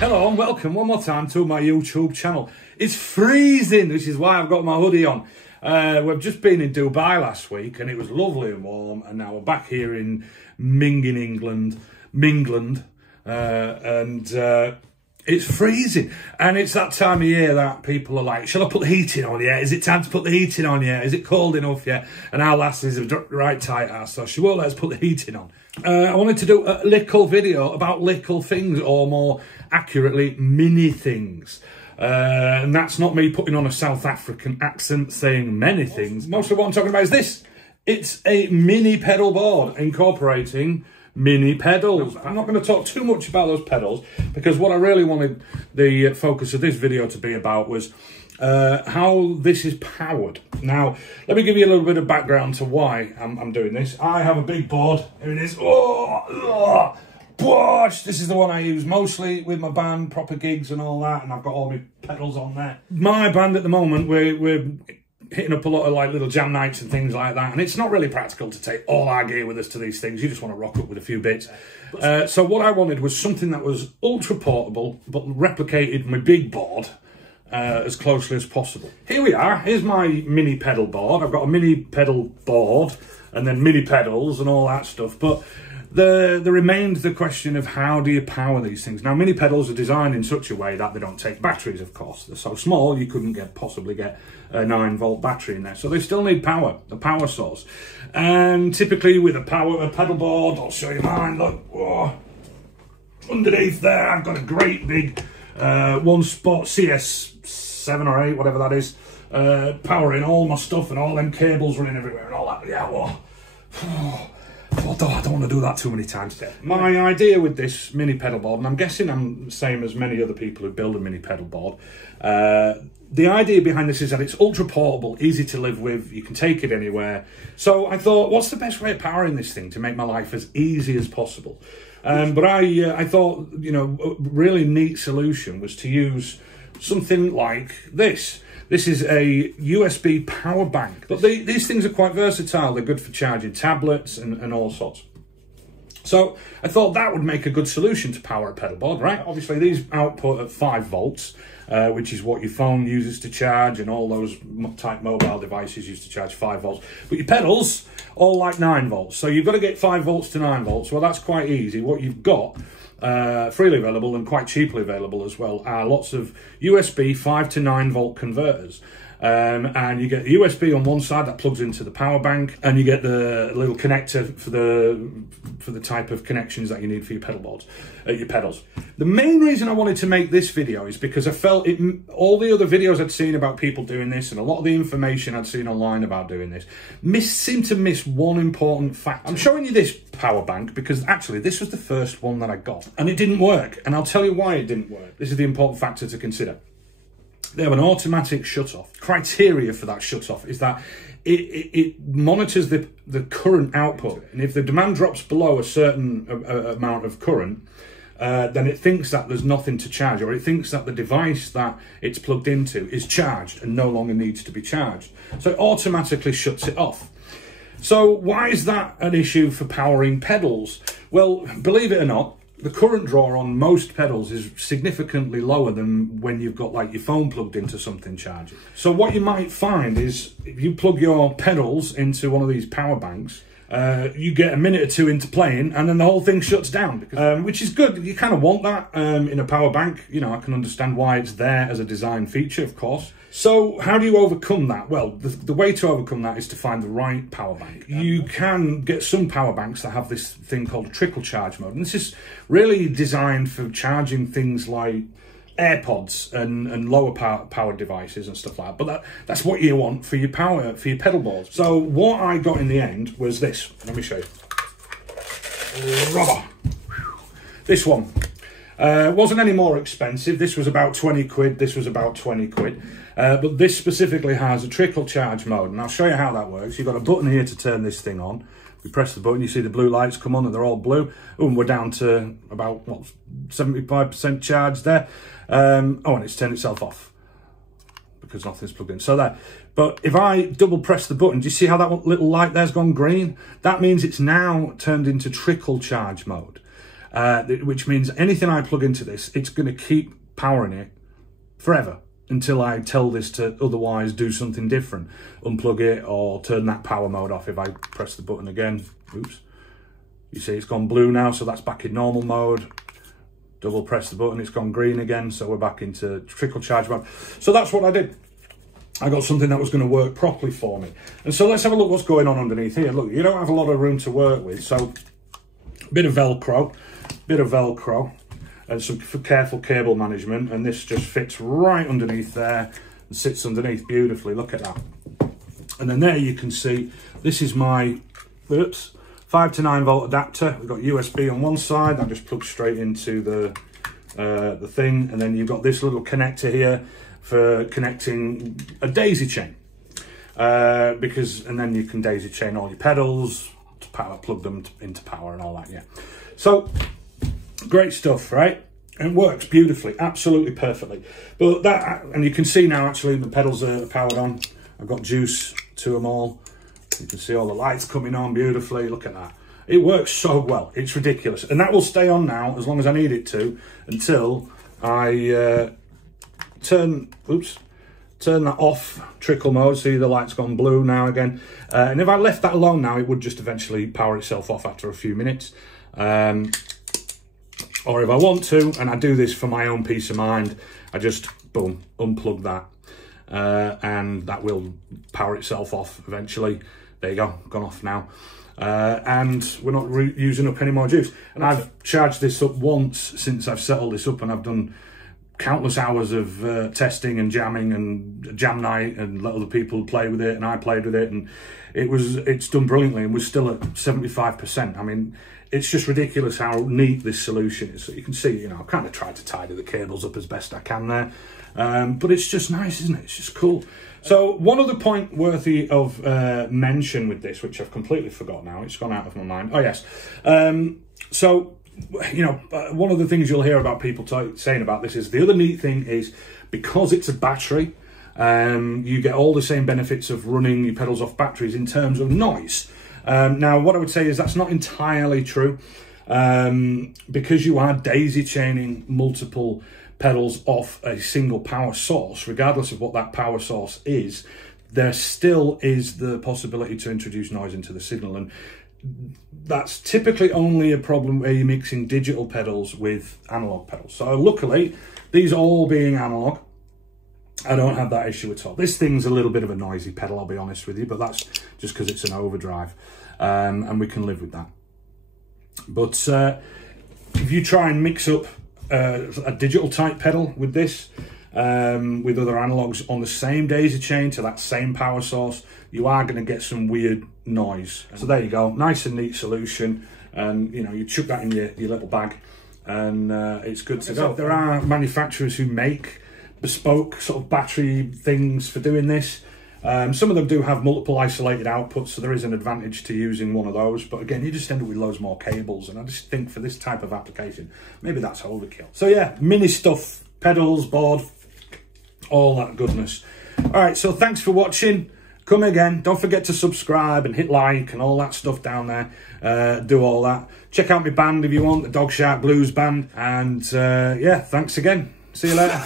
Hello and welcome one more time to my YouTube channel. It's freezing, which is why I've got my hoodie on. We've just been in Dubai last week and it was lovely and warm, and now we're back here in England, and it's freezing. And it's that time of year that people are like, shall I put the heating on yet? Is it time to put the heating on yet? Is it cold enough yet? And our lasses have dropped right tight ass, so she won't let us put the heating on. I wanted to do a little video about little things, or more accurately, mini things. And that's not me putting on a South African accent saying many things. Most of what I'm talking about is this. It's a mini pedal board incorporating mini pedals. I'm not going to talk too much about those pedals, because what I really wanted the focus of this video to be about was how this is powered. Now, let me give you a little bit of background to why I'm doing this. I have a big board. Here it is. Oh, gosh, this is the one I use mostly with my band, proper gigs and all that, and I've got all my pedals on there. My band at the moment, we're hitting up a lot of like little jam nights and things like that, and it's not really practical to take all our gear with us to these things. You just want to rock up with a few bits. So what I wanted was something that was ultra portable but replicated my big board as closely as possible. Here we are. Here's my mini pedal board. I've got a mini pedal board and then mini pedals and all that stuff, but there remains the question of how do you power these things. Now, mini pedals are designed in such a way that they don't take batteries, of course. They're so small you couldn't possibly get a 9-volt battery in there, so they still need power, a power source. And typically with a pedal board, I'll show you mine, look, oh, underneath there I've got a great big one spot CS7 or 8, whatever that is, powering all my stuff, and all them cables running everywhere and all that. Yeah, whoa. I don't want to do that too many times. My idea with this mini pedal board, and I'm guessing I'm the same as many other people who build a mini pedal board, the idea behind this is that it's ultra portable, easy to live with, you can take it anywhere. So I thought, what's the best way of powering this thing to make my life as easy as possible? But I thought, you know, a really neat solution was to use something like this. This is a USB power bank. But these things are quite versatile. They're good for charging tablets and all sorts. So I thought that would make a good solution to power a pedal board, right? Obviously, these output at 5 volts, which is what your phone uses to charge, and all those type mobile devices use to charge 5 volts. But your pedals all like 9 volts. So you've got to get 5 volts to 9 volts. Well, that's quite easy. What you've got freely available and quite cheaply available as well are lots of USB 5 to 9 volt converters. And you get the USB on one side that plugs into the power bank, and you get the little connector for the type of connections that you need for your pedal boards, your pedals. The main reason I wanted to make this video is because I felt all the other videos I'd seen about people doing this, and a lot of the information I'd seen online about doing this, seemed to miss one important factor. I'm showing you this power bank because actually this was the first one that I got, and it didn't work, and I'll tell you why it didn't work. This is the important factor to consider. They have an automatic shut-off. Criteria for that shut-off is that it monitors the current output, and if the demand drops below a certain amount of current, then it thinks that there's nothing to charge, or it thinks that the device that it's plugged into is charged and no longer needs to be charged. So it automatically shuts it off. So why is that an issue for powering pedals? Well, believe it or not, the current draw on most pedals is significantly lower than when you've got like your phone plugged into something charging. So what you might find is if you plug your pedals into one of these power banks, you get a minute or two into playing and then the whole thing shuts down, which is good. You kind of want that in a power bank. You know, I can understand why it's there as a design feature, of course. So how do you overcome that? Well, the way to overcome that is to find the right power bank. You can get some power banks that have this thing called a trickle charge mode, and this is really designed for charging things like AirPods and lower powered devices and stuff like that. But that's what you want for your pedal boards. So what I got in the end was this. Let me show you. Rubber. This one. Wasn't any more expensive. This was about 20 quid. This was about 20 quid. But this specifically has a trickle charge mode, and I'll show you how that works. You've got a button here to turn this thing on. You press the button, you see the blue lights come on, and they're all blue. Oh, and we're down to about, what, 75% charge there. Oh, and it's turned itself off because nothing's plugged in. So there. But if I double press the button, do you see how that little light there's gone green? That means it's now turned into trickle charge mode, which means anything I plug into this, it's going to keep powering it forever until I tell this to otherwise do something different. Unplug it or turn that power mode off. If I press the button again, oops, you see it's gone blue now, so that's back in normal mode. Double press the button, it's gone green again, so we're back into trickle charge mode. So that's what I did. I got something that was going to work properly for me. And so let's have a look what's going on underneath here. Look, you don't have a lot of room to work with, so bit of Velcro, and some careful cable management, and this just fits right underneath there and sits underneath beautifully. Look at that. And then there you can see, this is my, 5 to 9 volt adapter. We've got USB on one side, that just plugs straight into the thing, and then you've got this little connector here for connecting a daisy chain, and then you can daisy chain all your pedals to power, plug them into power and all that. Yeah, so great stuff, right? It works beautifully, absolutely perfectly. But that, and you can see now actually the pedals are powered on. I've got juice to them all. You can see all the lights coming on beautifully. Look at that. It works so well. It's ridiculous. And that will stay on now as long as I need it to until I turn that off, trickle mode. See, the light's gone blue now again. And if I left that alone now, it would just eventually power itself off after a few minutes. Or if I want to, and I do this for my own peace of mind, I just, boom, unplug that. And that will power itself off eventually. There you go, gone off now. And we're not using up any more juice. And I've charged this up once since I've set all this up, and I've done countless hours of testing and jamming and jam night, and let other people play with it, and I played with it, and it's done brilliantly, and we're still at 75%. I mean, it's just ridiculous how neat this solution is. So you can see, you know, I've kind of tried to tidy the cables up as best I can there. But it's just nice, isn't it? It's just cool. So one other point worthy of mention with this, which I've completely forgot now, it's gone out of my mind. Oh, yes. So, you know, one of the things you'll hear about people saying about this is the other neat thing is because it's a battery, you get all the same benefits of running your pedals off batteries in terms of noise. Now, what I would say is that's not entirely true, because you are daisy chaining multiple pedals off a single power source. Regardless of what that power source is, there still is the possibility to introduce noise into the signal, and that's typically only a problem where you're mixing digital pedals with analog pedals. So luckily, these all being analog, I don't have that issue at all. This thing's a little bit of a noisy pedal, I'll be honest with you, but that's just because it's an overdrive, and we can live with that. But if you try and mix up a digital type pedal with this, with other analogs on the same daisy chain to that same power source, you are going to get some weird noise. So there you go, nice and neat solution, and you know, you chuck that in your little bag, and it's good to go. There are manufacturers who make bespoke sort of battery things for doing this. Some of them do have multiple isolated outputs, so there is an advantage to using one of those, but again, you just end up with loads more cables, and I just think for this type of application, maybe that's overkill. So yeah, mini stuff, pedals, board, all that goodness. All right, so thanks for watching. Come again, don't forget to subscribe and hit like and all that stuff down there. Do all that. Check out my band if you want, the Dogshark Blues Band, and yeah, thanks again. See you later.